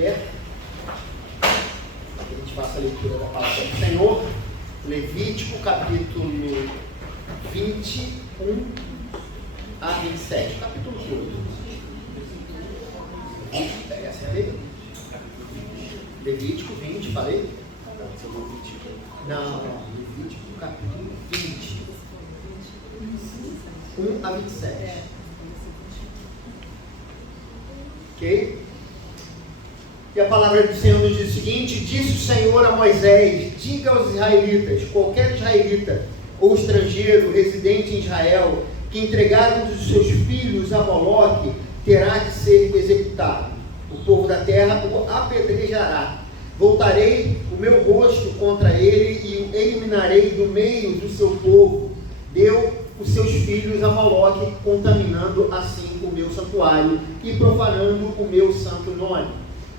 pé. A gente faça a leitura da palavra do Senhor. Levítico, capítulo 21 a 27. Capítulo 2. Pega essa aí. Levítico 20, falei? Não, Levítico, capítulo 20. 1 a 27. Ok? E a palavra do Senhor nos diz o seguinte: disse o Senhor a Moisés: diga aos israelitas, qualquer israelita ou estrangeiro residente em Israel, que entregar um dos seus filhos a Moloque, terá de ser executado. O povo da terra o apedrejará. Voltarei o meu rosto contra ele e o eliminarei do meio do seu povo. Deu os seus filhos a Moloque, contaminando assim o meu santuário e profanando o meu santo nome.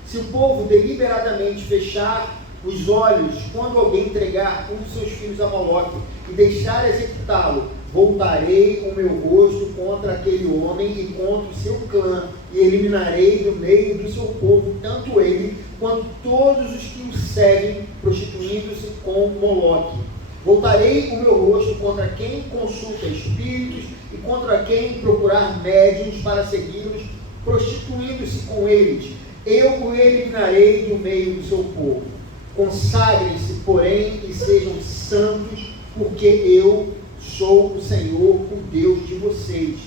Se o povo deliberadamente fechar os olhos quando alguém entregar um dos seus filhos a Moloque e deixar executá-lo, voltarei o meu rosto contra aquele homem e contra o seu clã, e eliminarei do meio do seu povo tanto ele quanto todos os que o seguem, prostituindo-se com Moloque. Voltarei o meu rosto contra quem consulta espíritos e contra quem procurar médiuns para segui-los, prostituindo-se com eles. Eu o eliminarei do meio do seu povo. Consagrem-se, porém, e sejam santos, porque eu sou o Senhor, o Deus de vocês.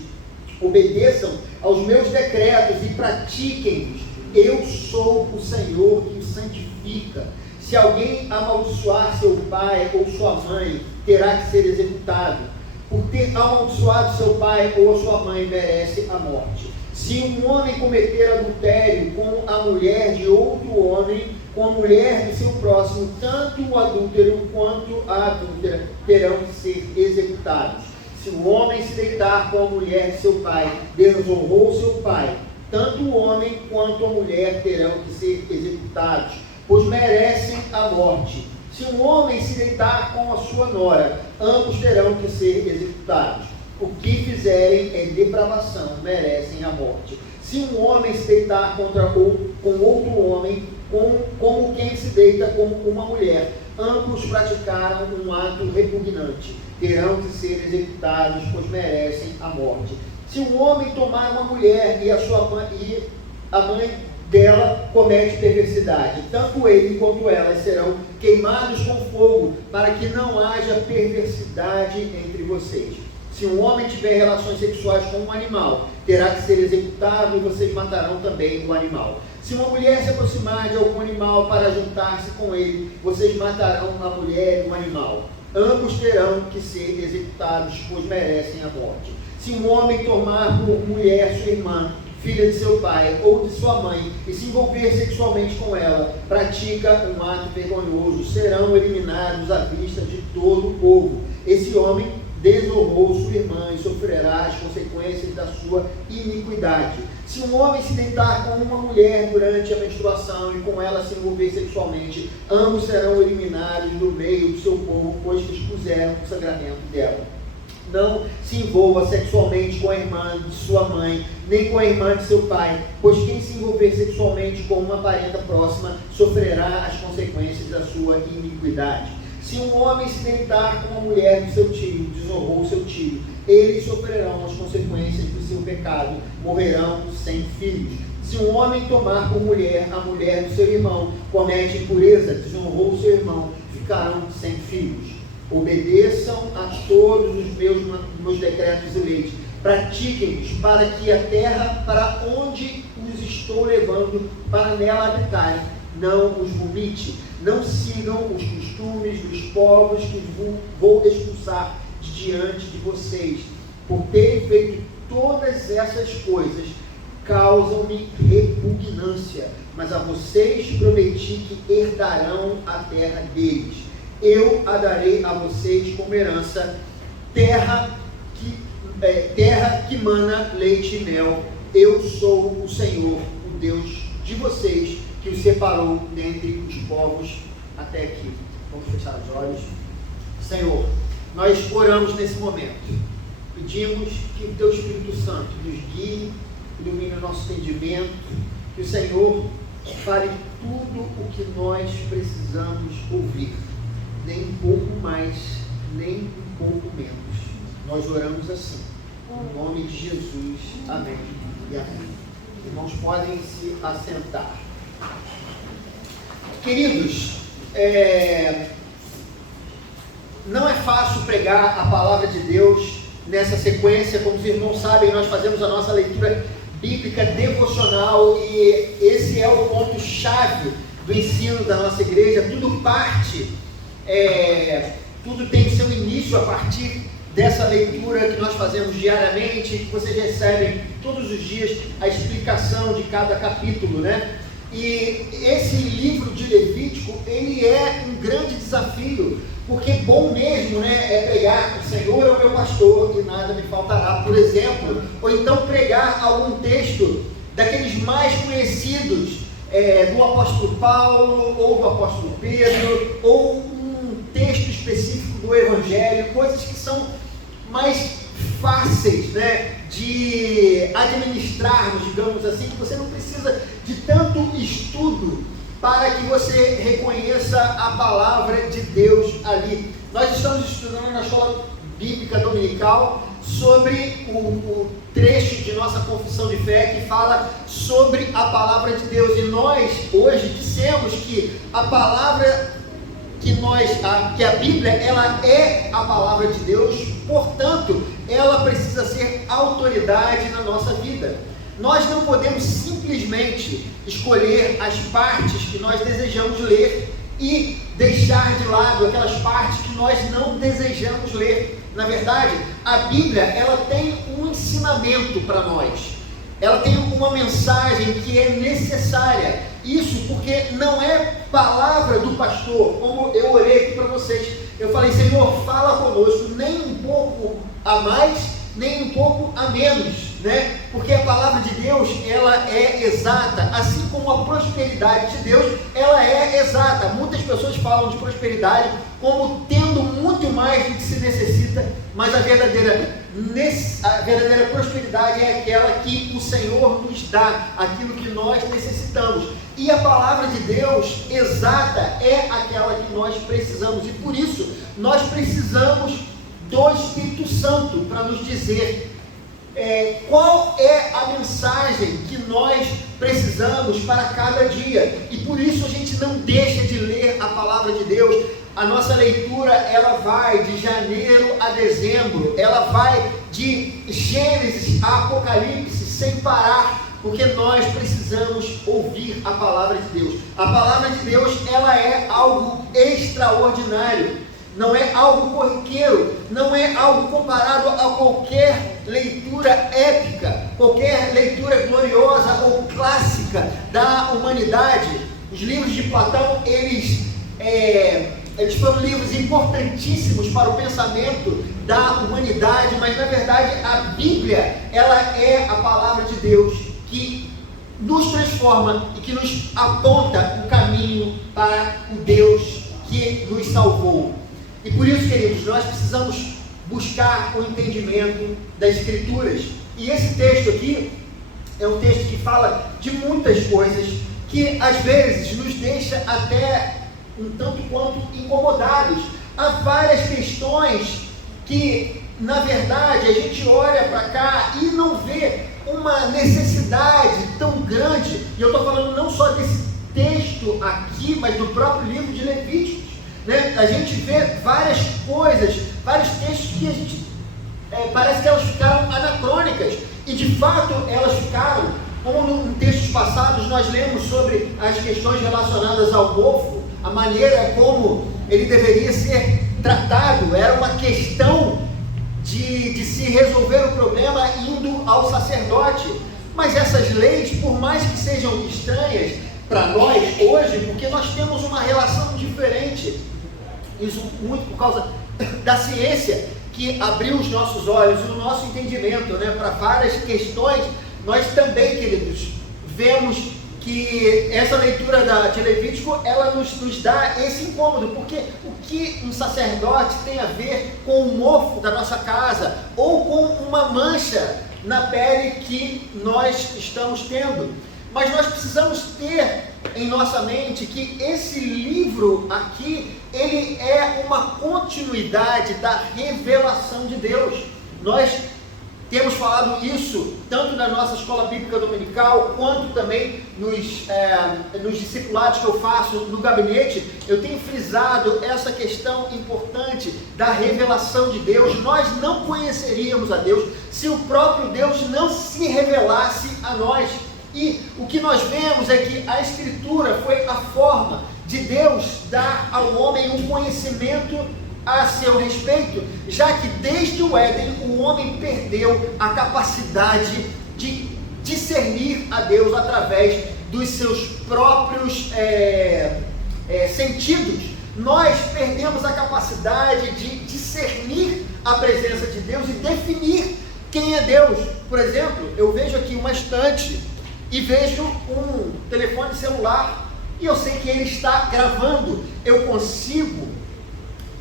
Obedeçam aos meus decretos e pratiquem-os. Eu sou o Senhor que os santifica. Se alguém amaldiçoar seu pai ou sua mãe, terá que ser executado. Por ter amaldiçoado seu pai ou a sua mãe, merece a morte. Se um homem cometer adultério com a mulher de outro homem, com a mulher de seu próximo, tanto o adúltero quanto a adúltera terão que ser executados. Se o homem se deitar com a mulher de seu pai, desonrou seu pai, tanto o homem quanto a mulher terão que ser executados, pois merecem a morte. Se um homem se deitar com a sua nora, ambos terão que ser executados. O que fizerem em depravação merecem a morte. Se um homem se deitar com outro homem, como quem se deita com uma mulher, ambos praticaram um ato repugnante, terão que ser executados, pois merecem a morte. Se um homem tomar uma mulher e a mãe dela comete perversidade, tanto ele quanto elas serão queimados com fogo, para que não haja perversidade entre vocês. Se um homem tiver relações sexuais com um animal, terá que ser executado e vocês matarão também o animal. Se uma mulher se aproximar de algum animal para juntar-se com ele, vocês matarão a mulher e o animal. Ambos terão que ser executados, pois merecem a morte. Se um homem tomar por mulher sua irmã, filha de seu pai ou de sua mãe, e se envolver sexualmente com ela, pratica um ato vergonhoso, serão eliminados à vista de todo o povo. Esse homem desonrou sua irmã e sofrerá as consequências da sua iniquidade. Se um homem se deitar com uma mulher durante a menstruação e com ela se envolver sexualmente, ambos serão eliminados do meio do seu povo, pois expuseram o sangramento dela. Não se envolva sexualmente com a irmã de sua mãe, nem com a irmã de seu pai, pois quem se envolver sexualmente com uma parenta próxima sofrerá as consequências da sua iniquidade. Se um homem se deitar com uma mulher do seu tio, desonrou seu tio, eles sofrerão as consequências do seu pecado, morrerão sem filhos. Se um homem tomar por mulher a mulher do seu irmão, comete impureza, desonrou seu irmão, ficarão sem filhos. Obedeçam a todos os meus decretos e leis, pratiquem-os, para que a terra para onde os estou levando para nela habitarem, não os vomite. Não sigam os costumes dos povos que vou expulsar de diante de vocês. Por terem feito todas essas coisas, causam-me repugnância, mas a vocês prometi que herdarão a terra deles. Eu a darei a vocês como herança, terra que mana leite e mel. Eu sou o Senhor, o Deus de vocês, que os separou dentre os povos até aqui. Vamos fechar os olhos. Senhor, nós oramos nesse momento. Pedimos que o Teu Espírito Santo nos guie, ilumine o nosso entendimento, que o Senhor fale tudo o que nós precisamos ouvir, nem um pouco mais, nem um pouco menos. Nós oramos assim, em nome de Jesus, amém e amém. Irmãos, podem se assentar. Queridos, não é fácil pregar a palavra de Deus nessa sequência. Como os irmãos sabem, nós fazemos a nossa leitura bíblica devocional e esse é o ponto-chave do ensino da nossa igreja. Tudo tem seu início a partir dessa leitura que nós fazemos diariamente, que vocês recebem todos os dias a explicação de cada capítulo, né? E esse livro de Levítico, ele é um grande desafio, porque bom mesmo, né, é pregar: o Senhor é o meu pastor e nada me faltará, por exemplo, ou então pregar algum texto daqueles mais conhecidos do apóstolo Paulo, ou do apóstolo Pedro, ou um texto específico do Evangelho, coisas que são mais fáceis, né, de administrarmos, digamos assim, que você não precisa de tanto estudo para que você reconheça a palavra de Deus ali. Nós estamos estudando na escola bíblica dominical sobre o trecho de nossa confissão de fé que fala sobre a palavra de Deus, e nós hoje dissemos que a palavra que a Bíblia, ela é a palavra de Deus, portanto, ela precisa ser autoridade na nossa vida. Nós não podemos simplesmente escolher as partes que nós desejamos ler e deixar de lado aquelas partes que nós não desejamos ler. Na verdade, a Bíblia, ela tem um ensinamento para nós. Ela tem uma mensagem que é necessária. Isso porque não é palavra do pastor, como eu orei aqui para vocês. Eu falei: Senhor, fala conosco, nem um pouco a mais, nem um pouco a menos, né? Porque a palavra de Deus, ela é exata, assim como a prosperidade de Deus, ela é exata. Muitas pessoas falam de prosperidade como tendo muito mais do que se necessita, mas a verdadeira prosperidade é aquela que o Senhor nos dá, aquilo que nós necessitamos. E a palavra de Deus exata é aquela que nós precisamos, e por isso nós precisamos do Espírito Santo para nos dizer qual é a mensagem que nós precisamos para cada dia. E por isso a gente não deixa de ler a palavra de Deus. A nossa leitura, ela vai de janeiro a dezembro, ela vai de Gênesis a Apocalipse sem parar, porque nós precisamos ouvir a palavra de Deus. A palavra de Deus, ela é algo extraordinário, não é algo corriqueiro, não é algo comparado a qualquer leitura épica, qualquer leitura gloriosa ou clássica da humanidade. Os livros de Platão, eles foram livros importantíssimos para o pensamento da humanidade, mas na verdade a Bíblia, ela é a palavra de Deus que nos transforma e que nos aponta o caminho para o Deus que nos salvou. E por isso, queridos, nós precisamos buscar o entendimento das Escrituras. E esse texto aqui é um texto que fala de muitas coisas que às vezes nos deixa até um tanto quanto incomodados. Há várias questões que, na verdade, a gente olha para cá e não vê uma necessidade tão grande. E eu estou falando não só desse texto aqui, mas do próprio livro de Levíticos, né? A gente vê várias coisas, vários textos que a gente parece que elas ficaram anacrônicas, e de fato elas ficaram. Como em textos passados nós lemos sobre as questões relacionadas ao mofo, a maneira como ele deveria ser tratado, era uma questão de se resolver o problema indo ao sacerdote. Mas essas leis, por mais que sejam estranhas para nós hoje, porque nós temos uma relação diferente, isso muito por causa da ciência que abriu os nossos olhos e o nosso entendimento, né, para várias questões. Nós também, queridos, vemos que essa leitura de Levítico, ela nos dá esse incômodo, porque o que um sacerdote tem a ver com o mofo da nossa casa, ou com uma mancha na pele que nós estamos tendo? Mas nós precisamos ter em nossa mente que esse livro aqui, ele é uma continuidade da revelação de Deus. Nós temos falado isso tanto na nossa escola bíblica dominical, quanto também nos discipulados que eu faço no gabinete. Eu tenho frisado essa questão importante da revelação de Deus. Nós não conheceríamos a Deus se o próprio Deus não se revelasse a nós. E o que nós vemos é que a Escritura foi a forma de Deus dar ao homem um conhecimento a seu respeito, já que desde o Éden o homem perdeu a capacidade de discernir a Deus através dos seus próprios sentidos. Nós perdemos a capacidade de discernir a presença de Deus e definir quem é Deus. Por exemplo, eu vejo aqui uma estante e vejo um telefone celular e eu sei que ele está gravando. Eu consigo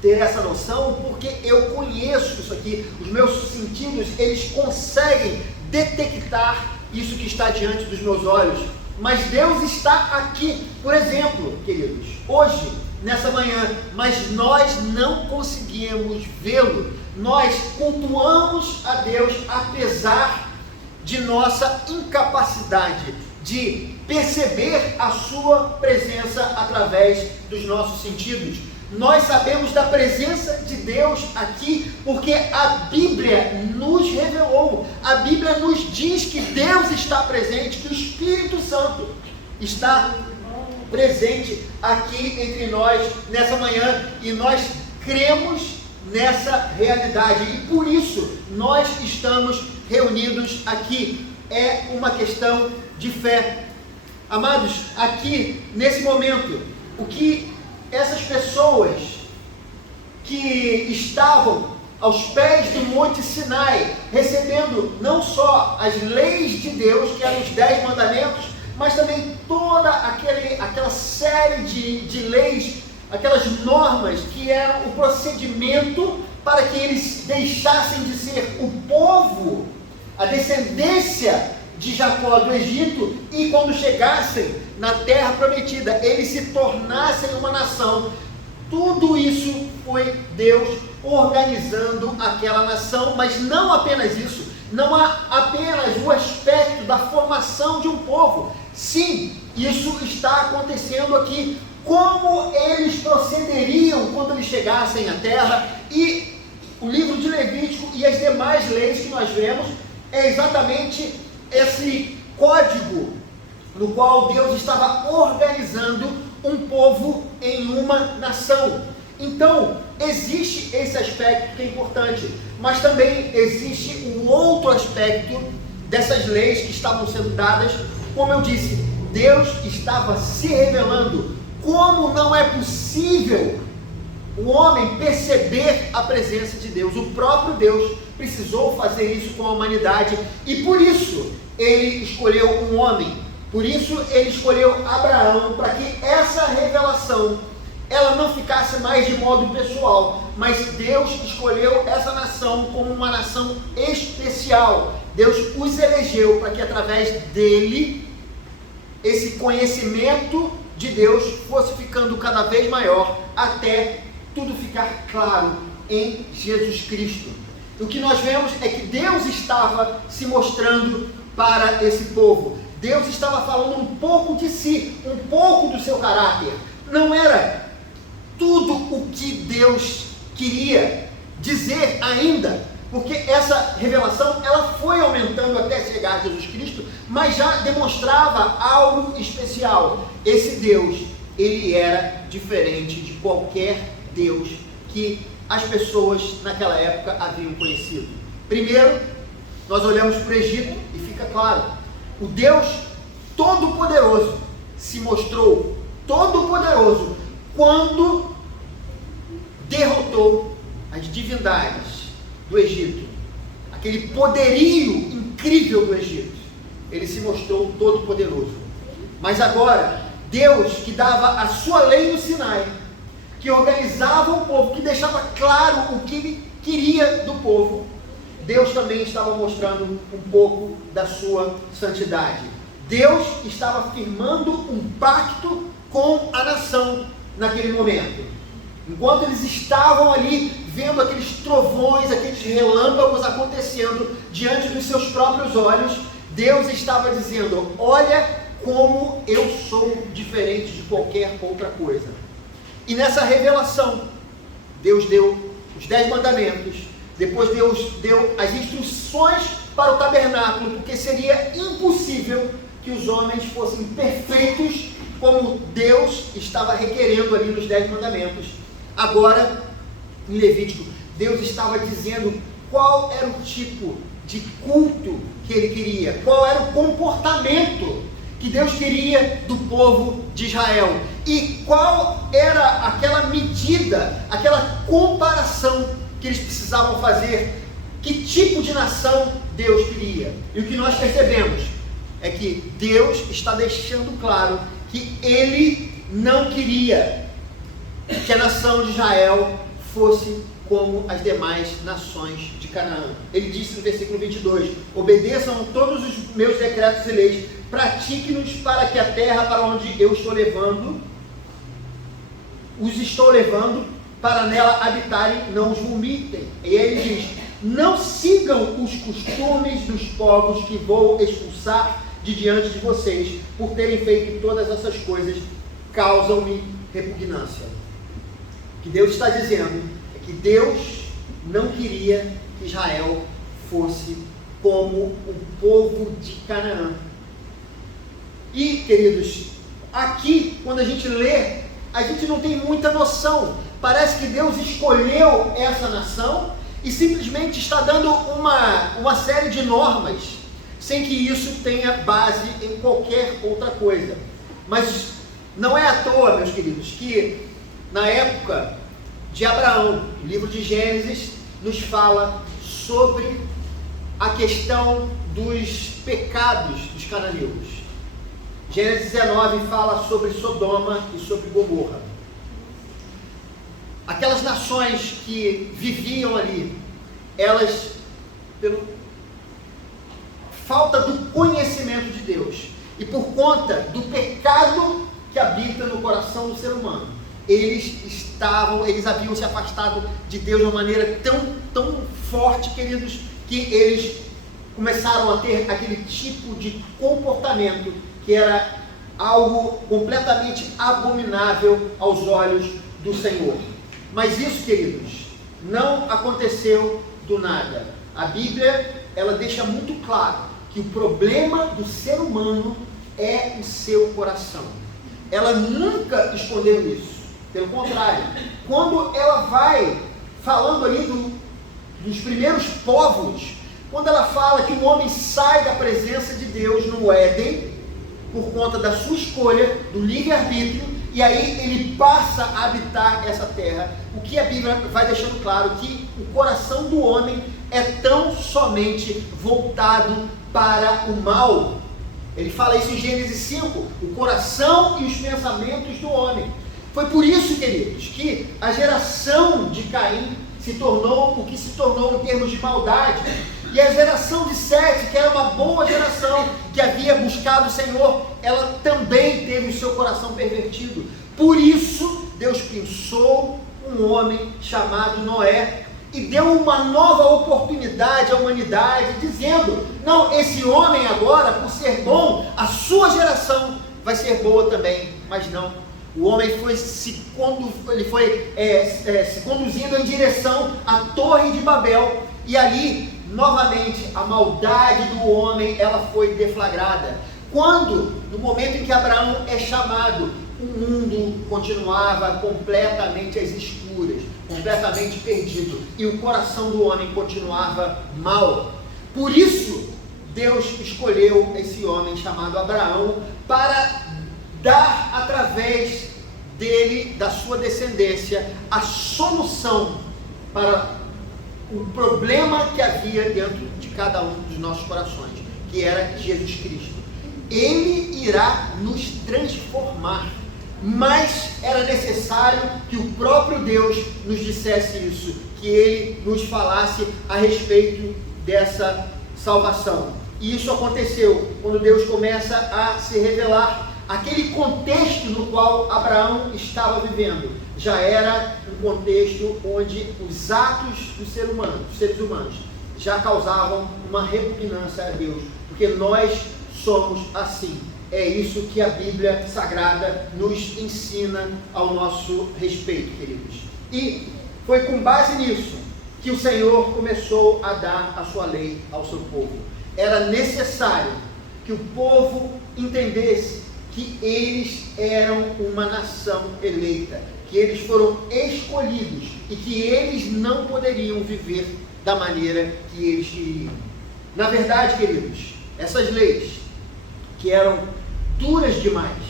ter essa noção porque eu conheço isso aqui. Os meus sentidos, eles conseguem detectar isso que está diante dos meus olhos. Mas Deus está aqui, por exemplo, queridos, hoje, nessa manhã, mas nós não conseguimos vê-lo. Nós cultuamos a Deus apesar de nossa incapacidade de perceber a sua presença através dos nossos sentidos. Nós sabemos da presença de Deus aqui porque a Bíblia nos revelou. A Bíblia nos diz que Deus está presente, que o Espírito Santo está presente aqui entre nós nessa manhã, e nós cremos nessa realidade, e por isso nós estamos reunidos aqui. É uma questão de fé. Amados, aqui nesse momento, o que essas pessoas que estavam aos pés do Monte Sinai, recebendo não só as leis de Deus, que eram os 10 mandamentos, mas também toda aquela série de leis, aquelas normas que eram o procedimento para que eles deixassem de ser o povo, a descendência de Jacó do Egito, e quando chegassem na terra prometida, eles se tornassem uma nação. Tudo isso foi Deus organizando aquela nação, mas não apenas isso, não há apenas o aspecto da formação de um povo. Sim, isso está acontecendo aqui. Como eles procederiam quando eles chegassem à terra, e o livro de Levítico e as demais leis que nós vemos é exatamente esse código no qual Deus estava organizando um povo em uma nação. Então, existe esse aspecto que é importante, mas também existe um outro aspecto dessas leis que estavam sendo dadas. Como eu disse, Deus estava se revelando. Como não é possível o homem perceber a presença de Deus? O próprio Deus precisou fazer isso com a humanidade, e por isso ele escolheu um homem. Por isso ele escolheu Abraão, para que essa revelação ela não ficasse mais de modo pessoal, mas Deus escolheu essa nação como uma nação especial. Deus os elegeu para que através dele esse conhecimento de Deus fosse ficando cada vez maior, até tudo ficar claro em Jesus Cristo. O que nós vemos é que Deus estava se mostrando para esse povo. Deus estava falando um pouco de si, um pouco do seu caráter. Não era tudo o que Deus queria dizer ainda, porque essa revelação ela foi aumentando até chegar a Jesus Cristo, mas já demonstrava algo especial. Esse Deus, ele era diferente de qualquer Deus que as pessoas naquela época haviam conhecido. Primeiro, nós olhamos para o Egito e fica claro, o Deus Todo-Poderoso se mostrou todo-poderoso quando derrotou as divindades do Egito, aquele poderio incrível do Egito. Ele se mostrou todo-poderoso. Mas agora, Deus que dava a sua lei no Sinai, que organizava o povo, que deixava claro o que ele queria do povo, Deus também estava mostrando um pouco da sua santidade. Deus estava firmando um pacto com a nação naquele momento. Enquanto eles estavam ali vendo aqueles trovões, aqueles relâmpagos acontecendo diante dos seus próprios olhos, Deus estava dizendo: olha como eu sou diferente de qualquer outra coisa. E nessa revelação, Deus deu os 10 mandamentos, depois Deus deu as instruções para o tabernáculo, porque seria impossível que os homens fossem perfeitos como Deus estava requerendo ali nos 10 mandamentos. Agora, em Levítico, Deus estava dizendo qual era o tipo de culto que ele queria, qual era o comportamento que Deus queria do povo de Israel, e qual era aquela medida, aquela comparação que eles precisavam fazer, que tipo de nação Deus queria. E o que nós percebemos é que Deus está deixando claro que Ele não queria que a nação de Israel fosse como as demais nações de Canaã. Ele disse no versículo 22, obedeçam todos os meus decretos e leis, pratique-nos para que a terra para onde eu estou levando, os estou levando, para nela habitarem, não os vomitem. E ele diz, não sigam os costumes dos povos que vou expulsar de diante de vocês, por terem feito todas essas coisas, causam-me repugnância. O que Deus está dizendo é que Deus não queria que Israel fosse como o povo de Canaã. E, queridos, aqui, quando a gente lê, a gente não tem muita noção. Parece que Deus escolheu essa nação e simplesmente está dando uma série de normas, sem que isso tenha base em qualquer outra coisa. Mas não é à toa, meus queridos, que na época de Abraão, o livro de Gênesis nos fala sobre a questão dos pecados dos cananeus. Gênesis 19 fala sobre Sodoma e sobre Gomorra. Aquelas nações que viviam ali, elas, pela falta do conhecimento de Deus e por conta do pecado que habita no coração do ser humano, eles haviam se afastado de Deus de uma maneira tão forte, queridos, que eles começaram a ter aquele tipo de comportamento que era algo completamente abominável aos olhos do Senhor. Mas isso, queridos, não aconteceu do nada. A Bíblia, ela deixa muito claro que o problema do ser humano é o seu coração. Ela nunca escondeu isso. Pelo contrário, quando ela vai falando ali dos primeiros povos, quando ela fala que o homem sai da presença de Deus no Éden, por conta da sua escolha, do livre-arbítrio, e aí ele passa a habitar essa terra, o que a Bíblia vai deixando claro, que o coração do homem é tão somente voltado para o mal. Ele fala isso em Gênesis 5, o coração e os pensamentos do homem. Foi por isso, queridos, que a geração de Caim se tornou o que se tornou em termos de maldade. E a geração de Sete, que era uma boa geração, que havia buscado o Senhor, ela também teve o seu coração pervertido. Por isso, Deus pensou um homem chamado Noé e deu uma nova oportunidade à humanidade, dizendo, não, esse homem agora, por ser bom, a sua geração vai ser boa também. Mas não, o homem foi se conduzindo em direção à Torre de Babel, e ali, novamente, a maldade do homem, ela foi deflagrada. Quando, no momento em que Abraão é chamado, o mundo continuava completamente às escuras, completamente perdido, e o coração do homem continuava mau. Por isso, Deus escolheu esse homem chamado Abraão para dar através dele, da sua descendência, a solução para o problema que havia dentro de cada um dos nossos corações, que era Jesus Cristo. Ele irá nos transformar, mas era necessário que o próprio Deus nos dissesse isso, que Ele nos falasse a respeito dessa salvação. E isso aconteceu quando Deus começa a se revelar. Aquele contexto no qual Abraão estava vivendo já era um contexto onde os atos dos seres humanos já causavam uma repugnância a Deus, porque nós somos assim. É isso que a Bíblia Sagrada nos ensina ao nosso respeito, queridos. E foi com base nisso que o Senhor começou a dar a sua lei ao seu povo. Era necessário que o povo entendesse que eles eram uma nação eleita, que eles foram escolhidos e que eles não poderiam viver da maneira que eles queriam. Na verdade, queridos, essas leis, que eram duras demais,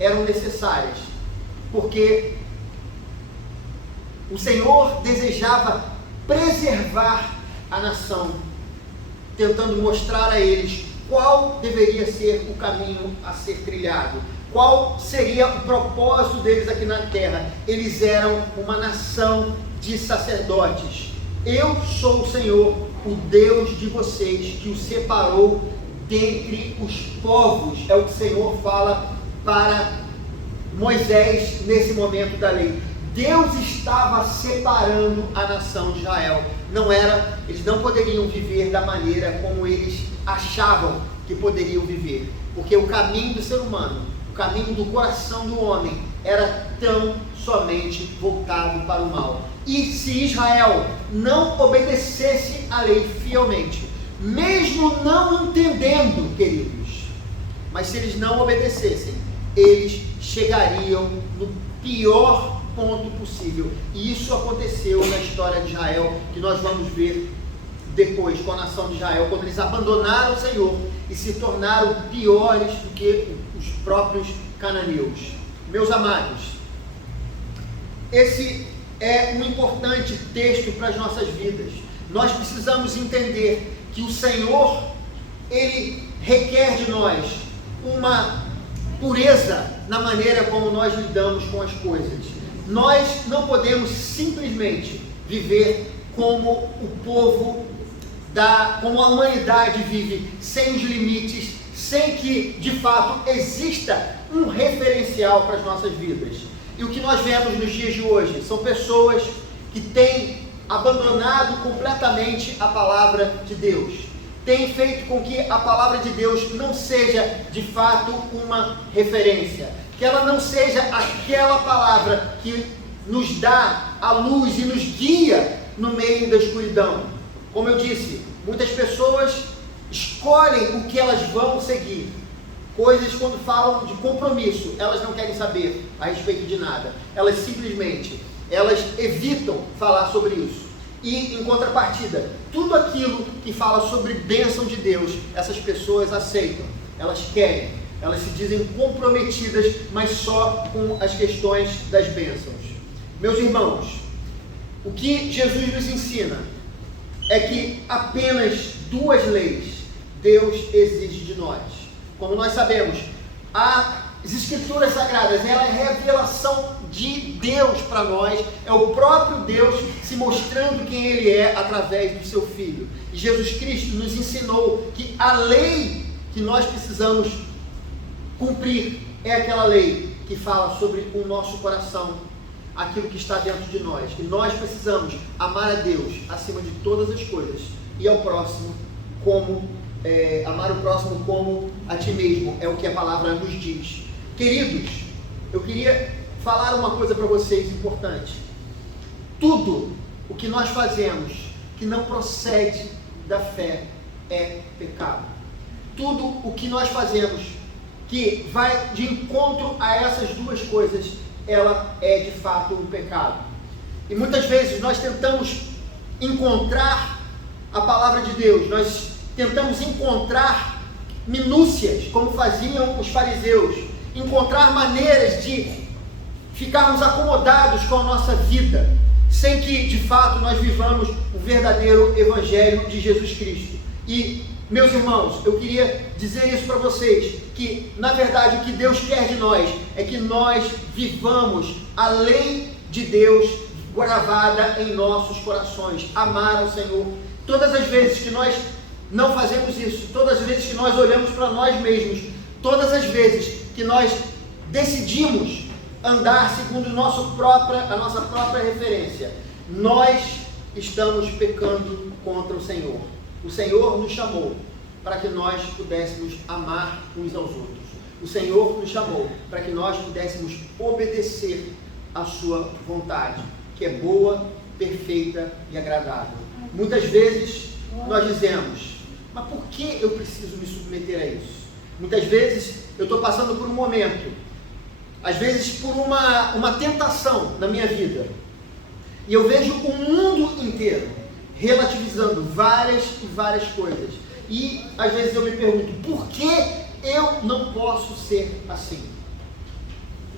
eram necessárias, porque o Senhor desejava preservar a nação, tentando mostrar a eles qual deveria ser o caminho a ser trilhado, qual seria o propósito deles aqui na terra. Eles eram uma nação de sacerdotes. Eu sou o Senhor, o Deus de vocês, que os separou dentre os povos. É o que o Senhor fala para Moisés nesse momento da lei. Deus estava separando a nação de Israel. Eles não poderiam viver da maneira como eles achavam que poderiam viver, porque o caminho do ser humano, o caminho do coração do homem, era tão somente voltado para o mal. E se Israel não obedecesse a lei fielmente, mesmo não entendendo, queridos, mas se eles não obedecessem, eles chegariam no pior ponto possível. E isso aconteceu na história de Israel, que nós vamos ver depois com a nação de Israel, quando eles abandonaram o Senhor e se tornaram piores do que os próprios cananeus. Meus amados, esse é um importante texto para as nossas vidas. Nós precisamos entender que o Senhor, Ele requer de nós uma pureza na maneira como nós lidamos com as coisas. Nós não podemos simplesmente viver como o povo, como a humanidade vive, sem os limites, sem que de fato exista um referencial para as nossas vidas. E o que nós vemos nos dias de hoje são pessoas que têm abandonado completamente a palavra de Deus, têm feito com que a palavra de Deus não seja de fato uma referência, que ela não seja aquela palavra que nos dá a luz e nos guia no meio da escuridão. Como eu disse, muitas pessoas escolhem o que elas vão seguir. Coisas, quando falam de compromisso, elas não querem saber a respeito de nada. Elas evitam falar sobre isso. E, em contrapartida, tudo aquilo que fala sobre bênção de Deus, essas pessoas aceitam. Elas querem. Elas se dizem comprometidas, mas só com as questões das bênçãos. Meus irmãos, o que Jesus nos ensina é que apenas duas leis Deus exige de nós. Como nós sabemos, as Escrituras Sagradas, ela é a revelação de Deus para nós, é o próprio Deus se mostrando quem Ele é através do seu Filho. E Jesus Cristo nos ensinou que a lei que nós precisamos cumprir é aquela lei que fala sobre o nosso coração, aquilo que está dentro de nós, que nós precisamos amar a Deus acima de todas as coisas e ao próximo amar o próximo como a ti mesmo, é o que a palavra nos diz. Queridos, eu queria falar uma coisa para vocês importante. Tudo o que nós fazemos que não procede da fé é pecado. Tudo o que nós fazemos que vai de encontro a essas duas coisas, ela é de fato um pecado. E muitas vezes nós tentamos encontrar a palavra de Deus, nós tentamos encontrar minúcias, como faziam os fariseus, encontrar maneiras de ficarmos acomodados com a nossa vida, sem que de fato nós vivamos o verdadeiro Evangelho de Jesus Cristo. E, meus irmãos, eu queria dizer isso para vocês, que na verdade o que Deus quer de nós é que nós vivamos a lei de Deus gravada em nossos corações, amar ao Senhor. Todas as vezes que nós não fazemos isso. Todas as vezes que nós olhamos para nós mesmos, todas as vezes que nós decidimos andar segundo a nossa própria referência, nós estamos pecando contra o Senhor. O Senhor nos chamou para que nós pudéssemos amar uns aos outros. O Senhor nos chamou para que nós pudéssemos obedecer a sua vontade, que é boa, perfeita e agradável. Muitas vezes nós dizemos: mas por que eu preciso me submeter a isso? Muitas vezes eu estou passando por um momento, às vezes por uma tentação na minha vida, e eu vejo o mundo inteiro relativizando várias e várias coisas, e às vezes eu me pergunto: por que eu não posso ser assim?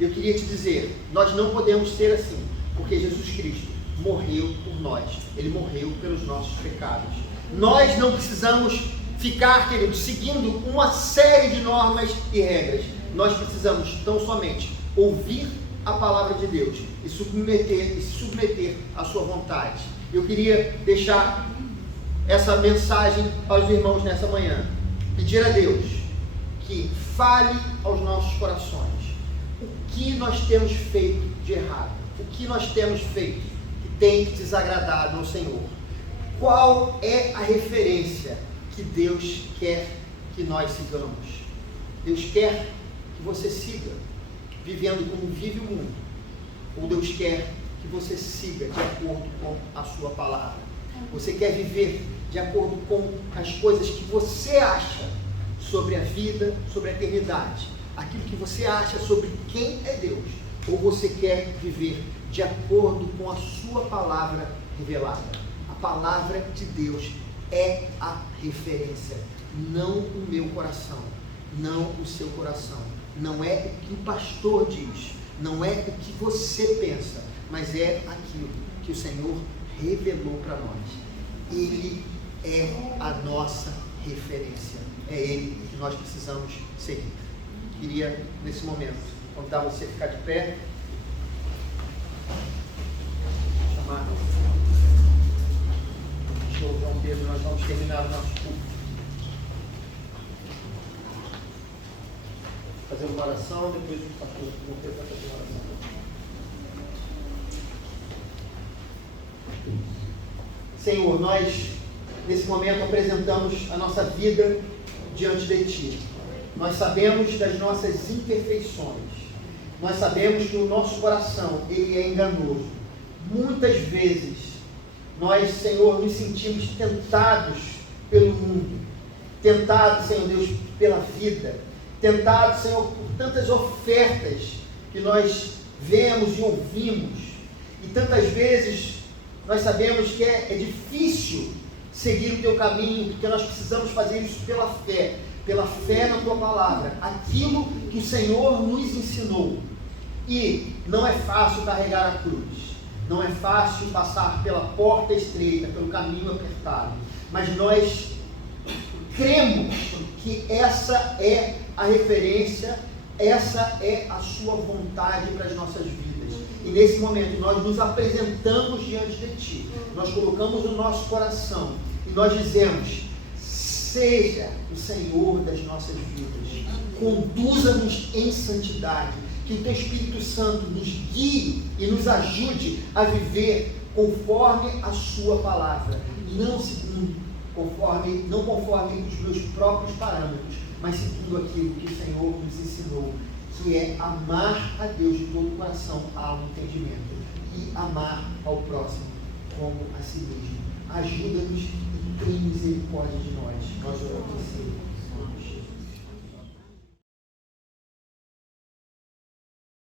Eu queria te dizer, nós não podemos ser assim, porque Jesus Cristo morreu por nós, Ele morreu pelos nossos pecados. Nós não precisamos ficar, queridos, seguindo uma série de normas e regras. Nós precisamos tão somente ouvir a palavra de Deus e se submeter à sua vontade. Eu queria deixar essa mensagem para os irmãos nessa manhã. Pedir a Deus que fale aos nossos corações o que nós temos feito de errado, o que nós temos feito que tem desagradado ao Senhor. Qual é a referência que Deus quer que nós sigamos? Deus quer que você siga vivendo como vive o mundo, ou Deus quer que você siga de acordo com a sua palavra? Você quer viver de acordo com as coisas que você acha sobre a vida, sobre a eternidade, aquilo que você acha sobre quem é Deus, ou você quer viver de acordo com a sua palavra revelada? A palavra de Deus é a referência, não o meu coração, não o seu coração. Não é o que o pastor diz, não é o que você pensa, mas é aquilo que o Senhor revelou para nós. Ele é a nossa referência, é Ele que nós precisamos seguir. Queria, nesse momento, convidar você a ficar de pé, chamar o João Pedro, nós vamos terminar o nosso culto. Fazer uma oração, depois o pastor João Pedro vai fazer uma oração. Senhor, nós nesse momento apresentamos a nossa vida diante de Ti. Nós sabemos das nossas imperfeições. Nós sabemos que o nosso coração, ele é enganoso. Muitas vezes, nós, Senhor, nos sentimos tentados pelo mundo. Tentados, Senhor Deus, pela vida. Tentados, Senhor, por tantas ofertas que nós vemos e ouvimos. E tantas vezes, nós sabemos que é difícil seguir o Teu caminho, porque nós precisamos fazer isso pela fé na Tua palavra, aquilo que o Senhor nos ensinou. E não é fácil carregar a cruz, não é fácil passar pela porta estreita, pelo caminho apertado, mas nós cremos que essa é a referência, essa é a Sua vontade para as nossas vidas. E nesse momento nós nos apresentamos diante de Ti, nós colocamos o nosso coração e nós dizemos: seja o Senhor das nossas vidas, conduza-nos em santidade, que o Teu Espírito Santo nos guie e nos ajude a viver conforme a Sua palavra, não conforme os meus próprios parâmetros, mas segundo aquilo que o Senhor nos ensinou, que é amar a Deus de todo o coração, alma e entendimento, e amar ao próximo como a si mesmo. Ajuda-nos e tem misericórdia de nós. Nós oramos, Senhor.